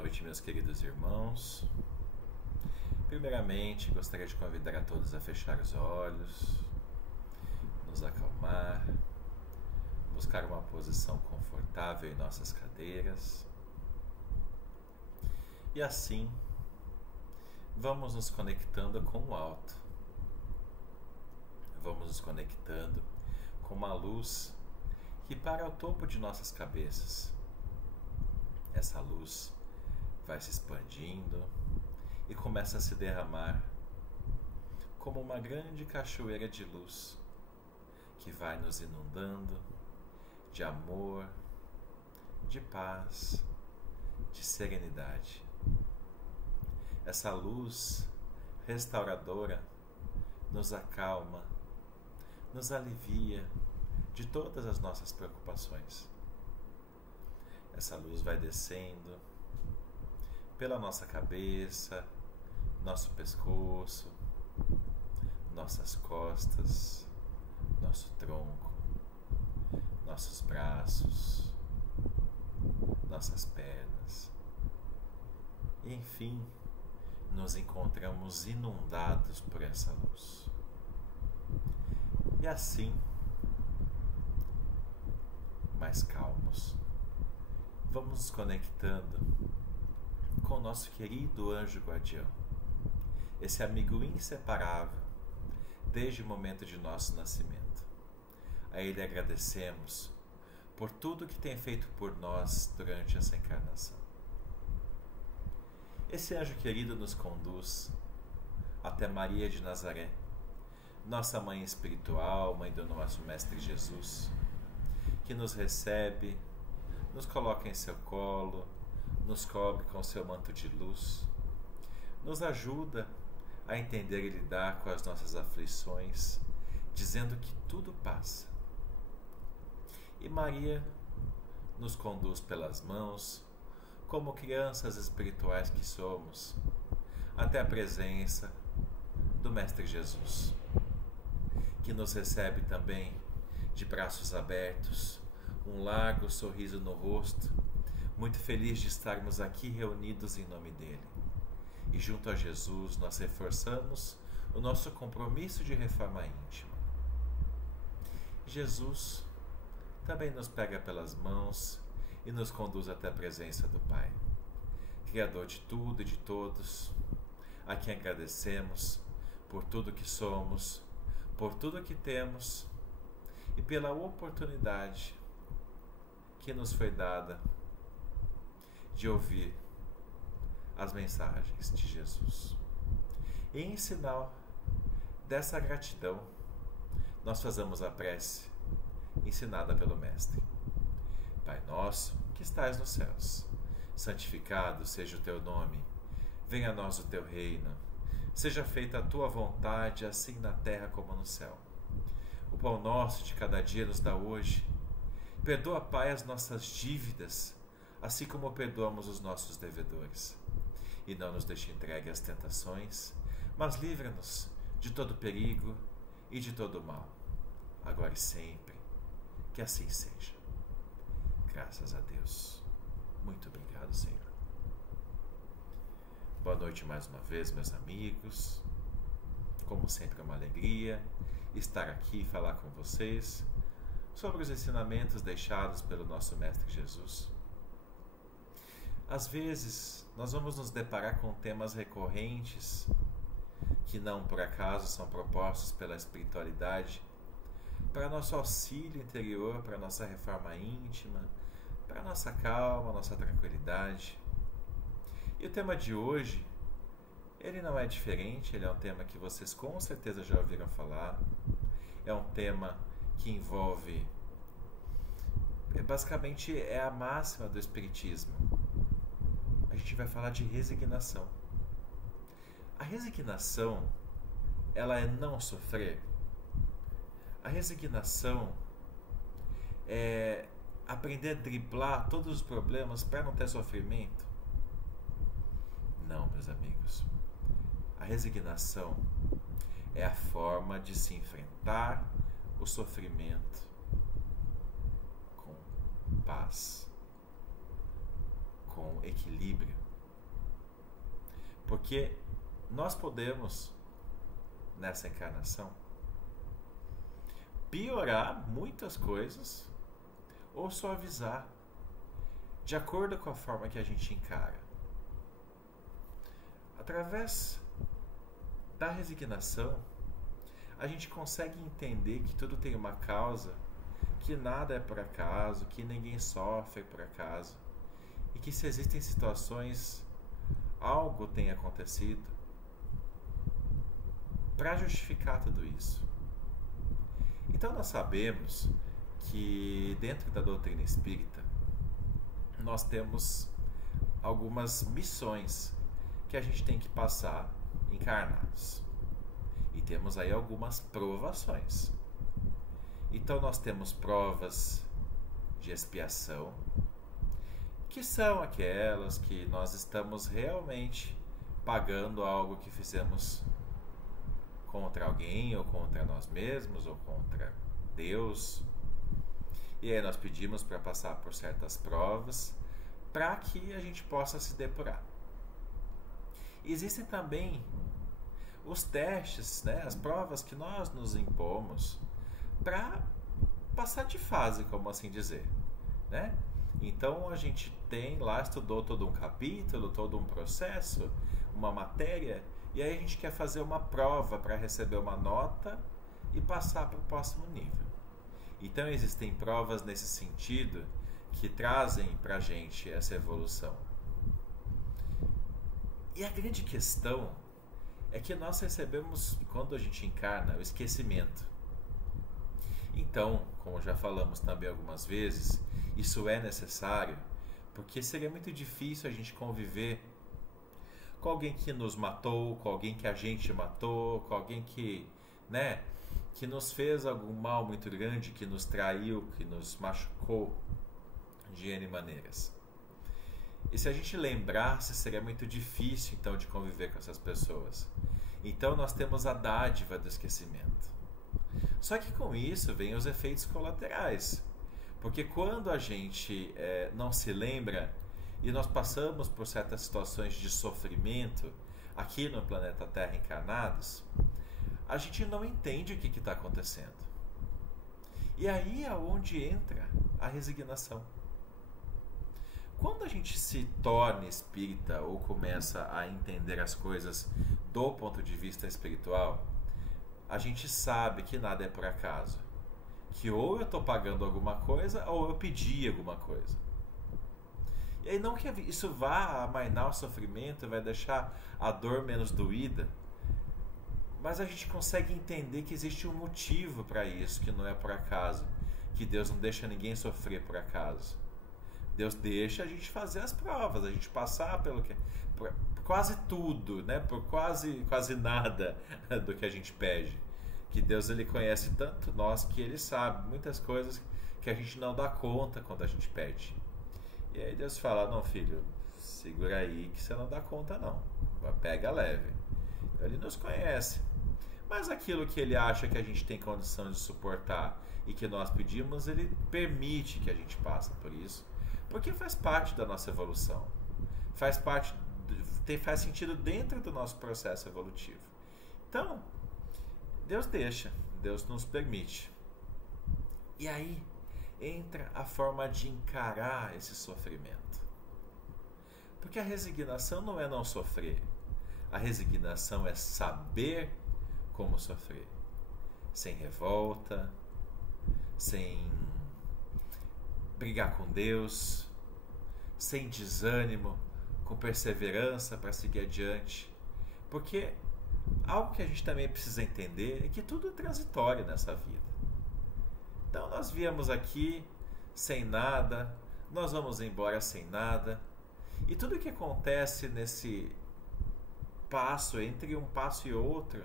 noite, meus queridos irmãos. Primeiramente, gostaria de convidar a todos a fechar os olhos, nos acalmar, buscar uma posição confortável em nossas cadeiras. E assim, vamos nos conectando com o alto. Vamos nos conectando com uma luz que para ao topo de nossas cabeças. Essa luz vai se expandindo e começa a se derramar como uma grande cachoeira de luz que vai nos inundando de amor, de paz, de serenidade. Essa luz restauradora nos acalma, nos alivia de todas as nossas preocupações. Essa luz vai descendo pela nossa cabeça, nosso pescoço, nossas costas, nosso tronco, nossos braços, nossas pernas. E, enfim, nos encontramos inundados por essa luz. E assim, mais calmos, vamos nos conectando com o nosso querido anjo guardião, esse amigo inseparável desde o momento de nosso nascimento. A ele agradecemos por tudo que tem feito por nós durante essa encarnação. Esse anjo querido nos conduz até Maria de Nazaré, nossa mãe espiritual, mãe do nosso Mestre Jesus, que nos recebe, nos coloca em seu colo, nos cobre com seu manto de luz, nos ajuda a entender e lidar com as nossas aflições, dizendo que tudo passa. E Maria nos conduz pelas mãos, como crianças espirituais que somos, até a presença do Mestre Jesus, que nos recebe também de braços abertos, um largo sorriso no rosto, muito feliz de estarmos aqui reunidos em nome dele. E junto a Jesus nós reforçamos o nosso compromisso de reforma íntima. Jesus também nos pega pelas mãos e nos conduz até a presença do Pai, Criador de tudo e de todos, a quem agradecemos por tudo que somos, por tudo que temos e pela oportunidade que nos foi dada de ouvir as mensagens de Jesus. E em sinal dessa gratidão, nós fazemos a prece ensinada pelo Mestre. Pai nosso, que estais nos céus, santificado seja o teu nome. Venha a nós o teu reino. Seja feita a tua vontade, assim na terra como no céu. O pão nosso de cada dia nos dá hoje. Perdoa, Pai, as nossas dívidas, assim como perdoamos os nossos devedores. E não nos deixe entregue às tentações, mas livra-nos de todo perigo e de todo mal, agora e sempre. Que assim seja. Graças a Deus. Muito obrigado, Senhor. Boa noite mais uma vez, meus amigos. Como sempre, é uma alegria estar aqui e falar com vocês sobre os ensinamentos deixados pelo nosso Mestre Jesus. Às vezes, nós vamos nos deparar com temas recorrentes que não por acaso são propostos pela espiritualidade para nosso auxílio interior, para nossa reforma íntima, para nossa calma, nossa tranquilidade. E o tema de hoje, ele não é diferente, ele é um tema que vocês com certeza já ouviram falar. É um tema que envolve, basicamente, é a máxima do Espiritismo. A gente vai falar de resignação. A resignação, ela é não sofrer. A resignação é aprender a driblar todos os problemas para não ter sofrimento. Não, meus amigos. A resignação é a forma de se enfrentar o sofrimento com paz, com equilíbrio, Porque nós podemos, nessa encarnação, piorar muitas coisas ou suavizar, de acordo com a forma que a gente encara. Através da resignação, a gente consegue entender que tudo tem uma causa, que nada é por acaso, que ninguém sofre por acaso, e que se existem situações, algo tem acontecido para justificar tudo isso. Então nós sabemos que dentro da doutrina espírita nós temos algumas missões que a gente tem que passar encarnados. E temos aí algumas provações. Então nós temos provas de expiação, que são aquelas que nós estamos realmente pagando algo que fizemos contra alguém, ou contra nós mesmos, ou contra Deus. E aí nós pedimos para passar por certas provas para que a gente possa se depurar. Existem também os testes, né, as provas que nós nos impomos para passar de fase, como assim dizer, né? Então a gente tem lá, estudou todo um capítulo, todo um processo, uma matéria, e aí a gente quer fazer uma prova para receber uma nota e passar para o próximo nível. Então existem provas nesse sentido que trazem para a gente essa evolução. E a grande questão é que nós recebemos, quando a gente encarna, o esquecimento. Então, como já falamos também algumas vezes, isso é necessário, porque seria muito difícil a gente conviver com alguém que nos matou, com alguém que a gente matou, com alguém que, né, que nos fez algum mal muito grande, que nos traiu, que nos machucou de N maneiras. E se a gente lembrasse, seria muito difícil então de conviver com essas pessoas. Então nós temos a dádiva do esquecimento. Só que com isso vem os efeitos colaterais. Porque quando a gente não se lembra e nós passamos por certas situações de sofrimento aqui no planeta Terra encarnados, a gente não entende o que está acontecendo. E aí é onde entra a resignação. Quando a gente se torna espírita ou começa a entender as coisas do ponto de vista espiritual, a gente sabe que nada é por acaso. Que ou eu estou pagando alguma coisa ou eu pedi alguma coisa. E aí não que isso vá amainar o sofrimento, vai deixar a dor menos doída, mas a gente consegue entender que existe um motivo para isso, que não é por acaso. Que Deus não deixa ninguém sofrer por acaso. Deus deixa a gente fazer as provas, a gente passar por quase tudo, né? Por quase nada do que a gente pede. Que Deus ele conhece tanto nós que ele sabe muitas coisas que a gente não dá conta quando a gente pede. E aí Deus fala, não filho, segura aí que você não dá conta não, pega leve. Então, ele nos conhece, mas aquilo que ele acha que a gente tem condição de suportar e que nós pedimos, ele permite que a gente passe por isso, porque faz parte da nossa evolução, faz sentido dentro do nosso processo evolutivo. Então, Deus deixa, Deus nos permite. E aí entra a forma de encarar esse sofrimento. Porque a resignação não é não sofrer. A resignação é saber como sofrer. Sem revolta, sem brigar com Deus, sem desânimo, com perseverança para seguir adiante. Porque algo que a gente também precisa entender é que tudo é transitório nessa vida. Então nós viemos aqui sem nada, nós vamos embora sem nada. E tudo que acontece nesse passo, entre um passo e outro,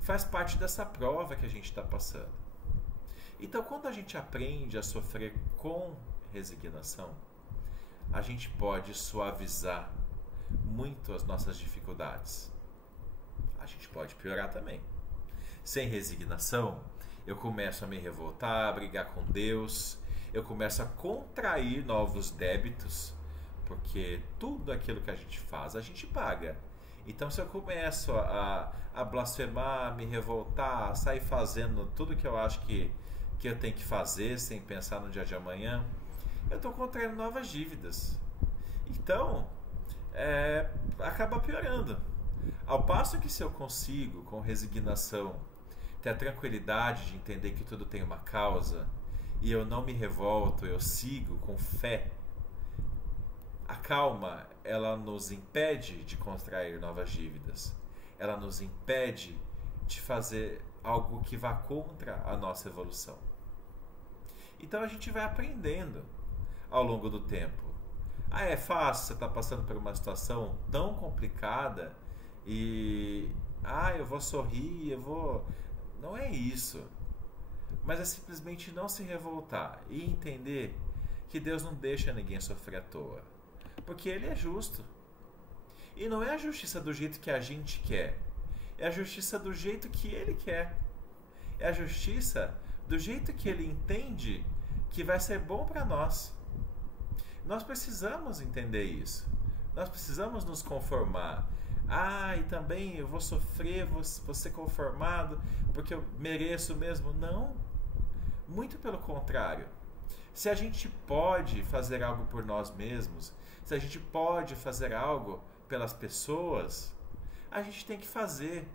faz parte dessa prova que a gente está passando. Então quando a gente aprende a sofrer com resignação, a gente pode suavizar muito as nossas dificuldades. A gente pode piorar também. Sem resignação, eu começo a me revoltar, a brigar com Deus, eu começo a contrair novos débitos, porque tudo aquilo que a gente faz, a gente paga. Então, se eu começo a blasfemar, a me revoltar, a sair fazendo tudo que eu acho que eu tenho que fazer sem pensar no dia de amanhã, eu estou contraindo novas dívidas. Então, acaba piorando. Ao passo que, se eu consigo, com resignação, ter a tranquilidade de entender que tudo tem uma causa e eu não me revolto, eu sigo com fé, a calma, ela nos impede de contrair novas dívidas. Ela nos impede de fazer algo que vá contra a nossa evolução. Então a gente vai aprendendo ao longo do tempo. É fácil, você está passando por uma situação tão complicada e eu vou sorrir, eu vou... Não é isso. Mas é simplesmente não se revoltar e entender que Deus não deixa ninguém sofrer à toa. Porque Ele é justo. E não é a justiça do jeito que a gente quer. É a justiça do jeito que Ele quer. É a justiça do jeito que Ele entende que vai ser bom para nós. Nós precisamos entender isso. Nós precisamos nos conformar. E também eu vou sofrer, vou ser conformado porque eu mereço mesmo. Não. Muito pelo contrário. Se a gente pode fazer algo por nós mesmos, se a gente pode fazer algo pelas pessoas, a gente tem que fazer.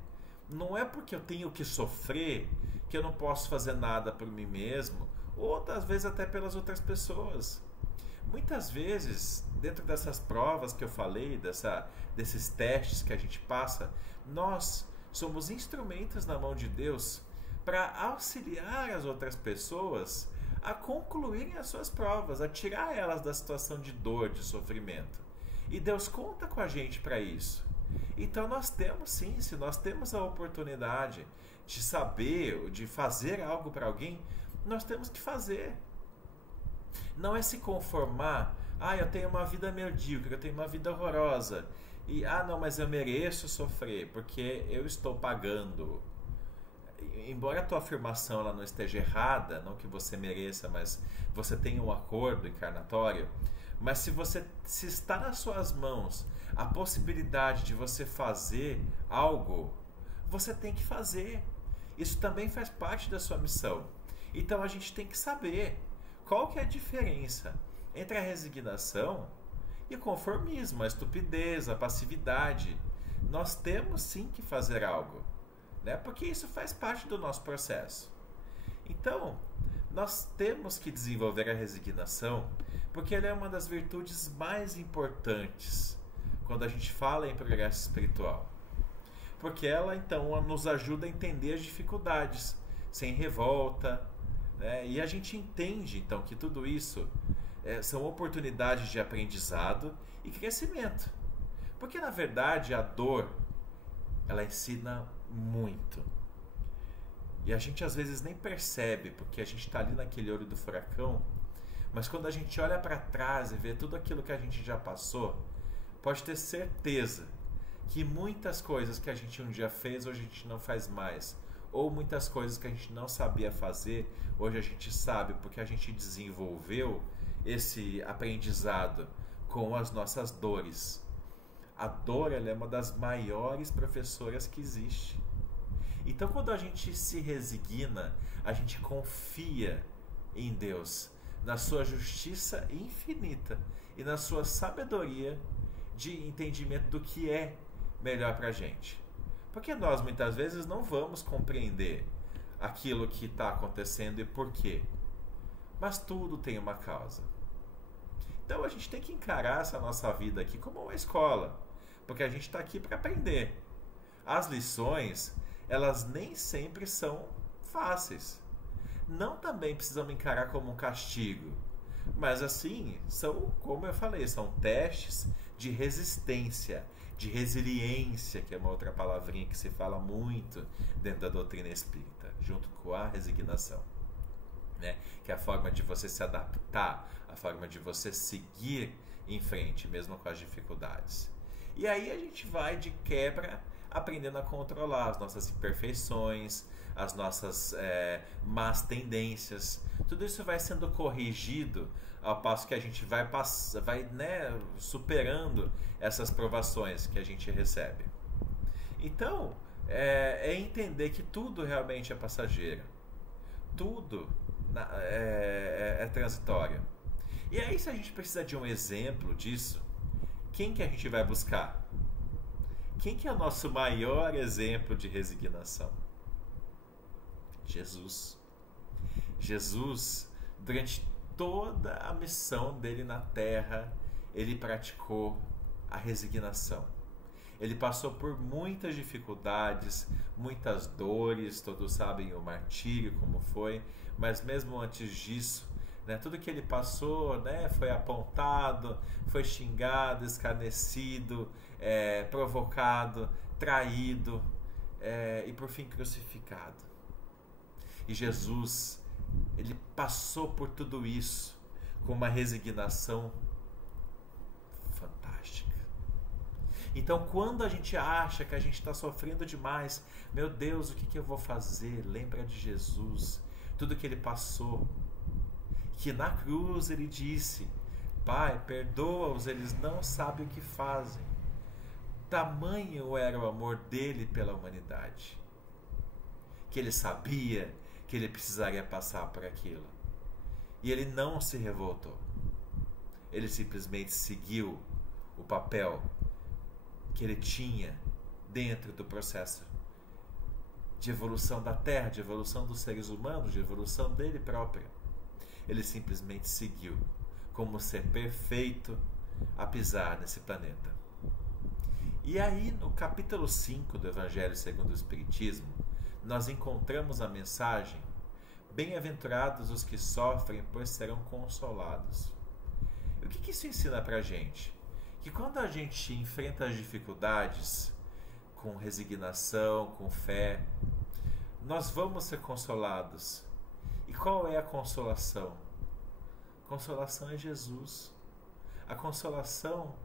Não é porque eu tenho que sofrer que eu não posso fazer nada por mim mesmo, ou às vezes até pelas outras pessoas. Muitas vezes, dentro dessas provas que eu falei, desses testes que a gente passa, nós somos instrumentos na mão de Deus para auxiliar as outras pessoas a concluírem as suas provas, a tirar elas da situação de dor, de sofrimento. E Deus conta com a gente para isso. Então nós temos sim, se nós temos a oportunidade de saber, de fazer algo para alguém, nós temos que fazer. Não é se conformar, eu tenho uma vida medíocre, eu tenho uma vida horrorosa, e não, mas eu mereço sofrer, porque eu estou pagando. Embora a tua afirmação ela não esteja errada, não que você mereça, mas você tem um acordo encarnatório, mas se está nas suas mãos a possibilidade de você fazer algo, você tem que fazer. Isso também faz parte da sua missão. Então a gente tem que saber qual que é a diferença entre a resignação e o conformismo, a estupidez, a passividade. Nós temos sim que fazer algo, né? Porque isso faz parte do nosso processo. Então, nós temos que desenvolver a resignação, porque ela é uma das virtudes mais importantes quando a gente fala em progresso espiritual. Porque ela, então, nos ajuda a entender as dificuldades, sem revolta, né? E a gente entende, então, que tudo isso são oportunidades de aprendizado e crescimento. Porque, na verdade, a dor, ela ensina muito. E a gente às vezes nem percebe, porque a gente está ali naquele olho do furacão, mas quando a gente olha para trás e vê tudo aquilo que a gente já passou, pode ter certeza que muitas coisas que a gente um dia fez, hoje a gente não faz mais. Ou muitas coisas que a gente não sabia fazer, hoje a gente sabe, porque a gente desenvolveu esse aprendizado com as nossas dores. A dor, ela é uma das maiores professoras que existe. Então, quando a gente se resigna, a gente confia em Deus, na sua justiça infinita e na sua sabedoria de entendimento do que é melhor para a gente. Porque nós, muitas vezes, não vamos compreender aquilo que está acontecendo e por quê. Mas tudo tem uma causa. Então, a gente tem que encarar essa nossa vida aqui como uma escola, porque a gente está aqui para aprender. As lições, elas nem sempre são fáceis. Não também precisamos encarar como um castigo. Mas assim, são, como eu falei, são testes de resistência, de resiliência, que é uma outra palavrinha que se fala muito dentro da doutrina espírita, junto com a resignação, né? Que é a forma de você se adaptar, a forma de você seguir em frente, mesmo com as dificuldades. E aí a gente vai de quebra aprendendo a controlar as nossas imperfeições, as nossas más tendências. Tudo isso vai sendo corrigido ao passo que a gente vai superando essas provações que a gente recebe. Então, é entender que tudo realmente é passageiro. Tudo é transitório. E aí, se a gente precisa de um exemplo disso, quem que a gente vai buscar? Quem que é o nosso maior exemplo de resignação? Jesus. Jesus, durante toda a missão dele na terra, ele praticou a resignação. Ele passou por muitas dificuldades, muitas dores, todos sabem o martírio como foi, mas mesmo antes disso, né, tudo que ele passou, né, foi apontado, foi xingado, escarnecido, provocado, traído e por fim crucificado. E Jesus, ele passou por tudo isso com uma resignação fantástica. Então, quando a gente acha que a gente está sofrendo demais, meu Deus, o que eu vou fazer? Lembra de Jesus, tudo que ele passou. Que na cruz ele disse: Pai, perdoa-os, eles não sabem o que fazem. Tamanho era o amor dele pela humanidade, que ele sabia que ele precisaria passar por aquilo. E ele não se revoltou. Ele simplesmente seguiu o papel que ele tinha dentro do processo de evolução da Terra, de evolução dos seres humanos, de evolução dele próprio. Ele simplesmente seguiu como ser perfeito a pisar nesse planeta. E aí, no capítulo 5 do Evangelho segundo o Espiritismo, nós encontramos a mensagem: bem-aventurados os que sofrem, pois serão consolados. E o que isso ensina pra gente? Que quando a gente enfrenta as dificuldades com resignação, com fé, nós vamos ser consolados. E qual é a consolação? A consolação é Jesus. A consolação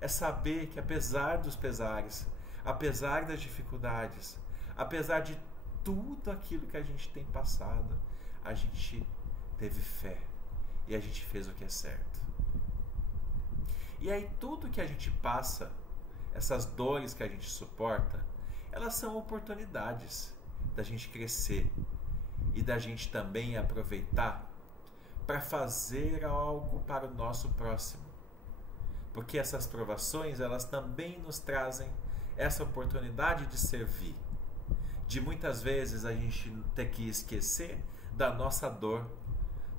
é saber que apesar dos pesares, apesar das dificuldades, apesar de tudo aquilo que a gente tem passado, a gente teve fé e a gente fez o que é certo. E aí tudo que a gente passa, essas dores que a gente suporta, elas são oportunidades da gente crescer e da gente também aproveitar para fazer algo para o nosso próximo. Porque essas provações, elas também nos trazem essa oportunidade de servir. De muitas vezes a gente ter que esquecer da nossa dor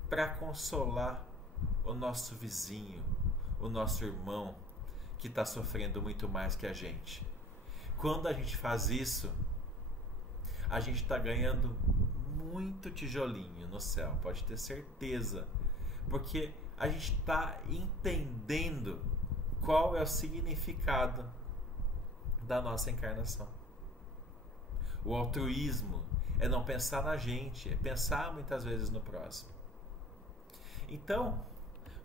para consolar o nosso vizinho, o nosso irmão que está sofrendo muito mais que a gente. Quando a gente faz isso, a gente está ganhando muito tijolinho no céu, pode ter certeza, porque a gente está entendendo qual é o significado da nossa encarnação. O altruísmo é não pensar na gente, é pensar muitas vezes no próximo. Então,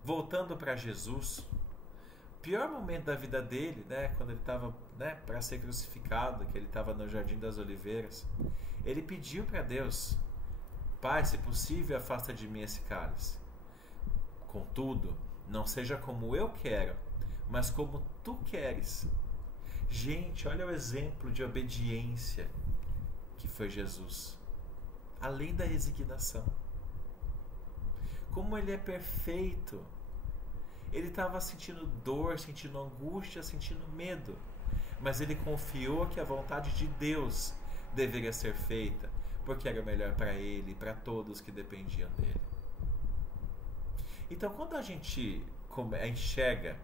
voltando para Jesus, o pior momento da vida dele, né, quando ele estava, né, para ser crucificado, que ele estava no Jardim das Oliveiras, ele pediu para Deus: Pai, se possível, afasta de mim esse cálice. Contudo, não seja como eu quero, mas como tu queres. Gente, olha o exemplo de obediência que foi Jesus, além da resignação. Como ele é perfeito. Ele estava sentindo dor, sentindo angústia, sentindo medo, mas ele confiou que a vontade de Deus deveria ser feita, porque era o melhor para ele e para todos que dependiam dele. Então, quando a gente enxerga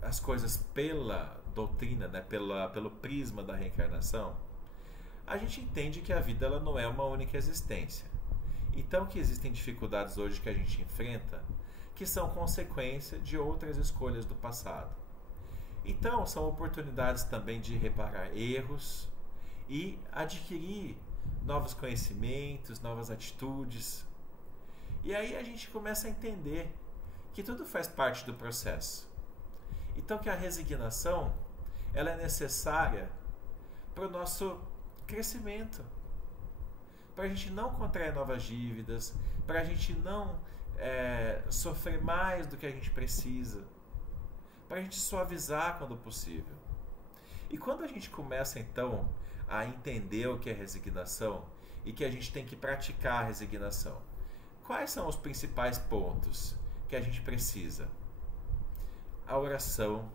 as coisas pela doutrina, né, pelo prisma da reencarnação, a gente entende que a vida ela não é uma única existência. Então, que existem dificuldades hoje que a gente enfrenta que são consequência de outras escolhas do passado. Então, são oportunidades também de reparar erros e adquirir novos conhecimentos, novas atitudes. E aí a gente começa a entender que tudo faz parte do processo. Então, que a resignação ela é necessária para o nosso crescimento, para a gente não contrair novas dívidas, para a gente não sofrer mais do que a gente precisa, para a gente suavizar quando possível. E quando a gente começa então a entender o que é resignação e que a gente tem que praticar a resignação, quais são os principais pontos que a gente precisa? A oração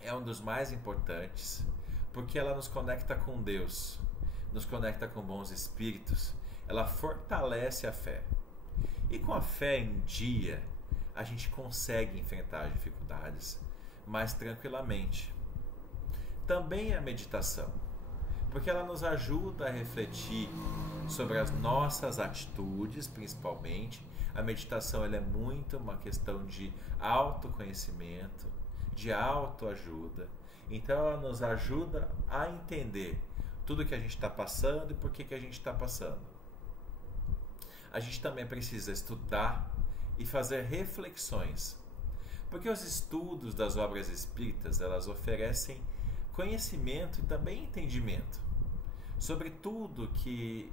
é um dos mais importantes, porque ela nos conecta com Deus, nos conecta com bons espíritos, ela fortalece a fé. E com a fé em dia, a gente consegue enfrentar as dificuldades mais tranquilamente. Também a meditação, porque ela nos ajuda a refletir sobre as nossas atitudes, principalmente. A meditação ela é muito uma questão de autoconhecimento, de autoajuda. Então ela nos ajuda a entender tudo que a gente está passando e por que a gente está passando. A gente também precisa estudar e fazer reflexões, porque os estudos das obras espíritas elas oferecem conhecimento e também entendimento sobre tudo que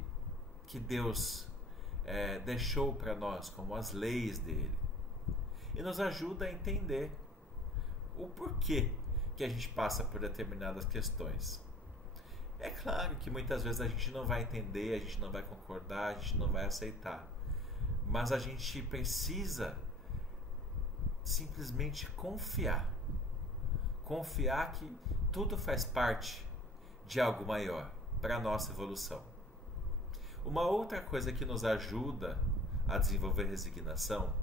Deus deixou para nós como as leis dele, e nos ajuda a entender o porquê que a gente passa por determinadas questões. É claro que muitas vezes a gente não vai entender, a gente não vai concordar, a gente não vai aceitar, mas a gente precisa simplesmente confiar que tudo faz parte de algo maior para a nossa evolução. Uma outra coisa que nos ajuda a desenvolver resignação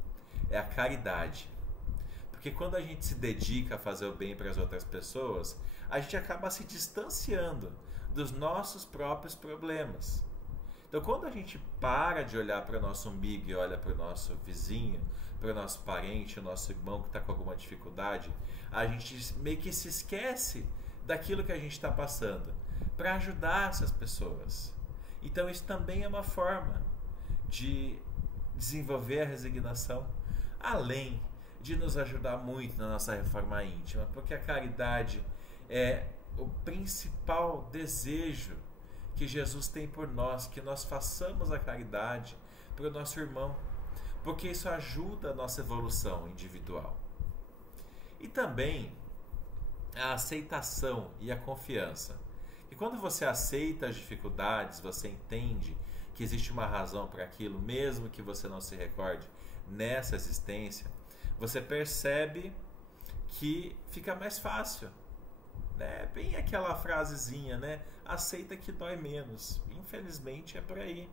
é a caridade. Porque quando a gente se dedica a fazer o bem para as outras pessoas, a gente acaba se distanciando dos nossos próprios problemas. Então, quando a gente para de olhar para o nosso umbigo e olha para o nosso vizinho, para o nosso parente, o nosso irmão que está com alguma dificuldade, a gente meio que se esquece daquilo que a gente está passando para ajudar essas pessoas. Então, isso também é uma forma de desenvolver a resignação, além de nos ajudar muito na nossa reforma íntima, porque a caridade é o principal desejo que Jesus tem por nós, que nós façamos a caridade para o nosso irmão, porque isso ajuda a nossa evolução individual. E também a aceitação e a confiança. E quando você aceita as dificuldades, você entende que existe uma razão para aquilo, mesmo que você não se recorde nessa existência, você percebe que fica mais fácil. Né? Bem aquela frasezinha, né? Aceita que dói menos. Infelizmente é por aí.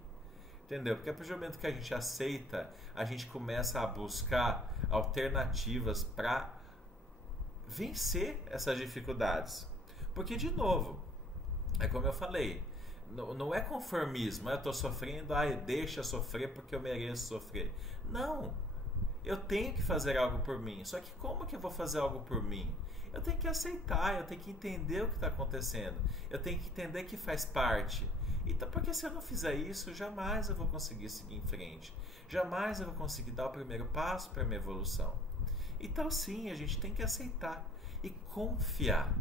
Entendeu? Porque a partir do momento que a gente aceita, a gente começa a buscar alternativas para vencer essas dificuldades. Porque, de novo, é como eu falei, não é conformismo, eu estou sofrendo, deixa eu sofrer porque eu mereço sofrer. Não, eu tenho que fazer algo por mim. Só que como que eu vou fazer algo por mim? Eu tenho que aceitar, eu tenho que entender o que está acontecendo, eu tenho que entender que faz parte. Então, porque se eu não fizer isso, jamais eu vou conseguir seguir em frente, jamais eu vou conseguir dar o primeiro passo para a minha evolução. Então sim, a gente tem que aceitar e confiar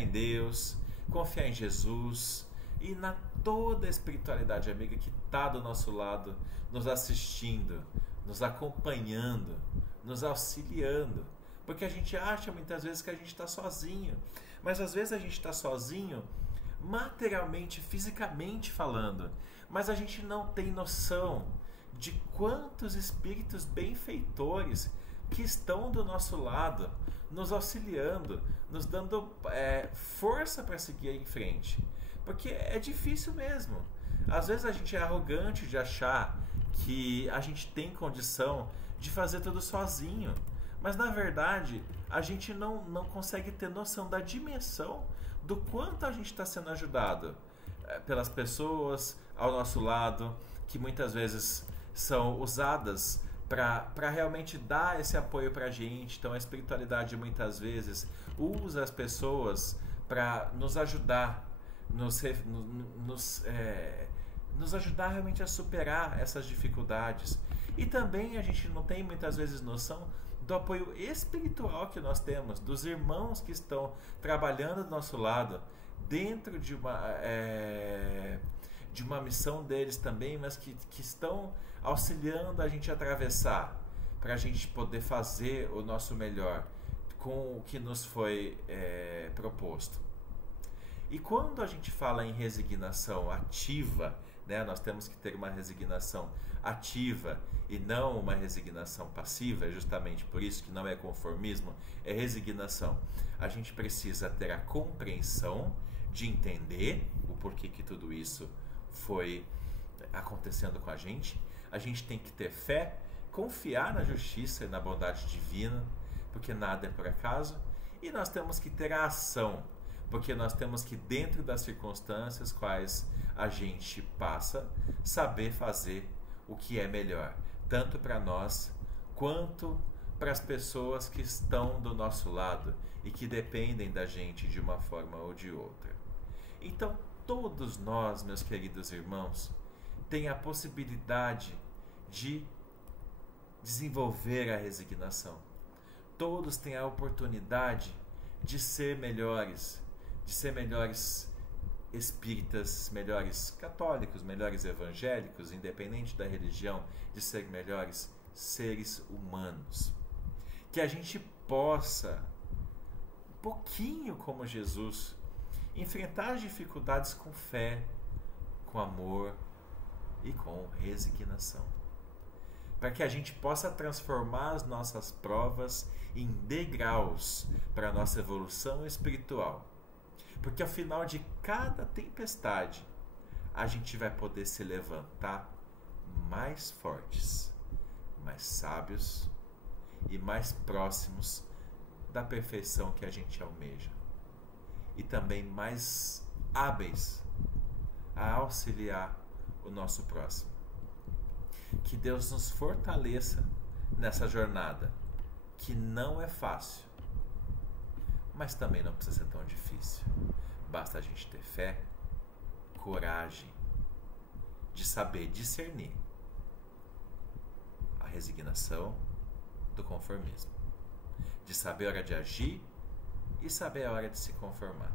em Deus, confiar em Jesus e na toda a espiritualidade amiga que está do nosso lado, nos assistindo, nos acompanhando, nos auxiliando. Porque a gente acha muitas vezes que a gente está sozinho. Mas às vezes a gente está sozinho materialmente, fisicamente falando. Mas a gente não tem noção de quantos espíritos benfeitores que estão do nosso lado, nos auxiliando, nos dando força para seguir em frente. Porque é difícil mesmo. Às vezes a gente é arrogante de achar que a gente tem condição de fazer tudo sozinho. Mas, na verdade, a gente não consegue ter noção da dimensão do quanto a gente está sendo ajudado pelas pessoas ao nosso lado, que muitas vezes são usadas para realmente dar esse apoio para a gente. Então, a espiritualidade, muitas vezes, usa as pessoas para nos ajudar, nos ajudar realmente a superar essas dificuldades. E também a gente não tem, muitas vezes, noção do apoio espiritual que nós temos, dos irmãos que estão trabalhando do nosso lado, dentro de uma missão deles também, mas que estão auxiliando a gente a atravessar, para a gente poder fazer o nosso melhor, com o que nos foi proposto. E quando a gente fala em resignação ativa, né, nós temos que ter uma resignação ativa e não uma resignação passiva, é justamente por isso que não é conformismo, é resignação. A gente precisa ter a compreensão de entender o porquê que tudo isso foi acontecendo com a gente tem que ter fé, confiar na justiça e na bondade divina, porque nada é por acaso, e nós temos que ter a ação, porque nós temos que, dentro das circunstâncias quais a gente passa, saber fazer o que é melhor, tanto para nós quanto para as pessoas que estão do nosso lado e que dependem da gente de uma forma ou de outra. Então, todos nós, meus queridos irmãos, têm a possibilidade de desenvolver a resignação. Todos têm a oportunidade de ser melhores espíritas, melhores católicos, melhores evangélicos, independente da religião, de ser melhores seres humanos. Que a gente possa, um pouquinho como Jesus, enfrentar as dificuldades com fé, com amor e com resignação. Para que a gente possa transformar as nossas provas em degraus para a nossa evolução espiritual. Porque ao final de cada tempestade, a gente vai poder se levantar mais fortes, mais sábios e mais próximos da perfeição que a gente almeja. E também mais hábeis a auxiliar o nosso próximo. Que Deus nos fortaleça nessa jornada, que não é fácil, mas também não precisa ser tão difícil. Basta a gente ter fé, coragem de saber discernir a resignação do conformismo, de saber a hora de agir e saber a hora de se conformar.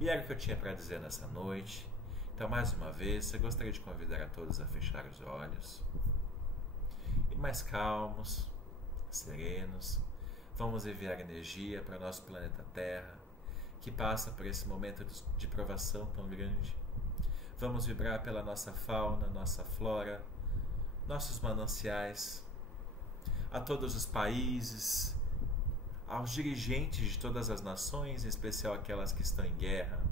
E era o que eu tinha para dizer nessa noite. Então, mais uma vez, eu gostaria de convidar a todos a fechar os olhos e, mais calmos, serenos, vamos enviar energia para o nosso planeta Terra, que passa por esse momento de provação tão grande. Vamos vibrar pela nossa fauna, nossa flora, nossos mananciais, a todos os países, aos dirigentes de todas as nações, em especial aquelas que estão em guerra,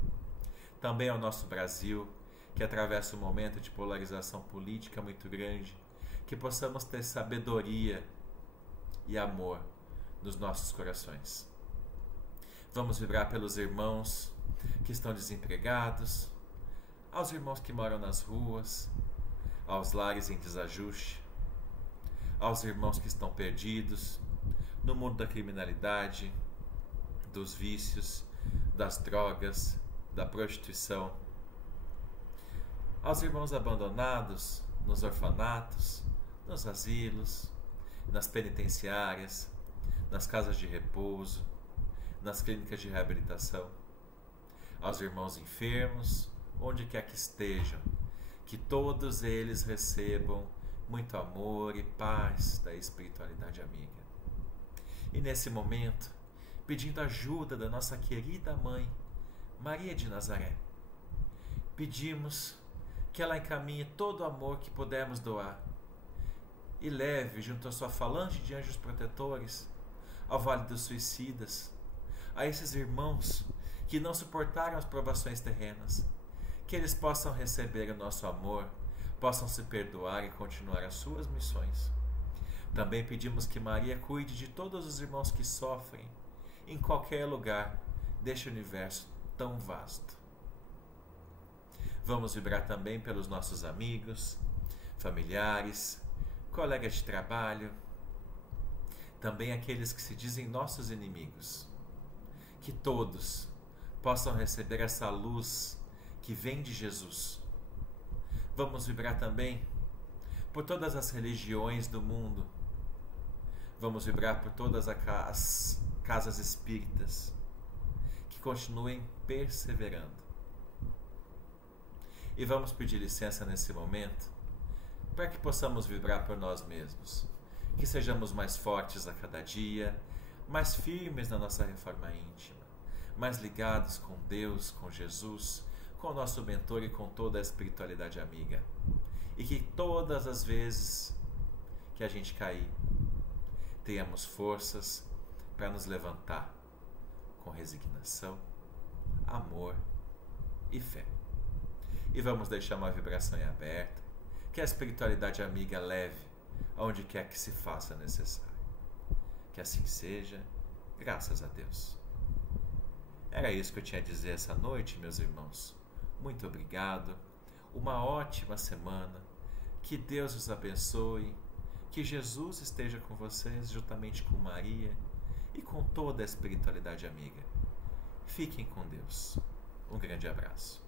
também ao nosso Brasil, que atravessa um momento de polarização política muito grande, que possamos ter sabedoria e amor nos nossos corações. Vamos vibrar pelos irmãos que estão desempregados, aos irmãos que moram nas ruas, aos lares em desajuste, aos irmãos que estão perdidos no mundo da criminalidade, dos vícios, das drogas, da prostituição, aos irmãos abandonados nos orfanatos, nos asilos, nas penitenciárias, nas casas de repouso, nas clínicas de reabilitação, aos irmãos enfermos, onde quer que estejam, que todos eles recebam muito amor e paz da espiritualidade amiga. E nesse momento, pedindo ajuda da nossa querida mãe, Maria de Nazaré, pedimos que ela encaminhe todo o amor que pudermos doar e leve junto à sua falange de anjos protetores ao Vale dos Suicidas, a esses irmãos que não suportaram as provações terrenas, que eles possam receber o nosso amor, possam se perdoar e continuar as suas missões. Também pedimos que Maria cuide de todos os irmãos que sofrem em qualquer lugar deste universo tão vasto. Vamos vibrar também pelos nossos amigos, familiares, colegas de trabalho, também aqueles que se dizem nossos inimigos. Que todos possam receber essa luz que vem de Jesus. Vamos vibrar também por todas as religiões do mundo. Vamos vibrar por todas as casas espíritas que continuem perseverando. E vamos pedir licença nesse momento para que possamos vibrar por nós mesmos, que sejamos mais fortes a cada dia, mais firmes na nossa reforma íntima, mais ligados com Deus, com Jesus, com o nosso mentor e com toda a espiritualidade amiga. E que todas as vezes que a gente cair, tenhamos forças para nos levantar com resignação, amor e fé. E vamos deixar uma vibração em aberto, que a espiritualidade amiga leve aonde quer que se faça necessário. Que assim seja, graças a Deus. Era isso que eu tinha a dizer essa noite, meus irmãos. Muito obrigado, uma ótima semana, que Deus os abençoe, que Jesus esteja com vocês, juntamente com Maria e com toda a espiritualidade amiga. Fiquem com Deus. Um grande abraço.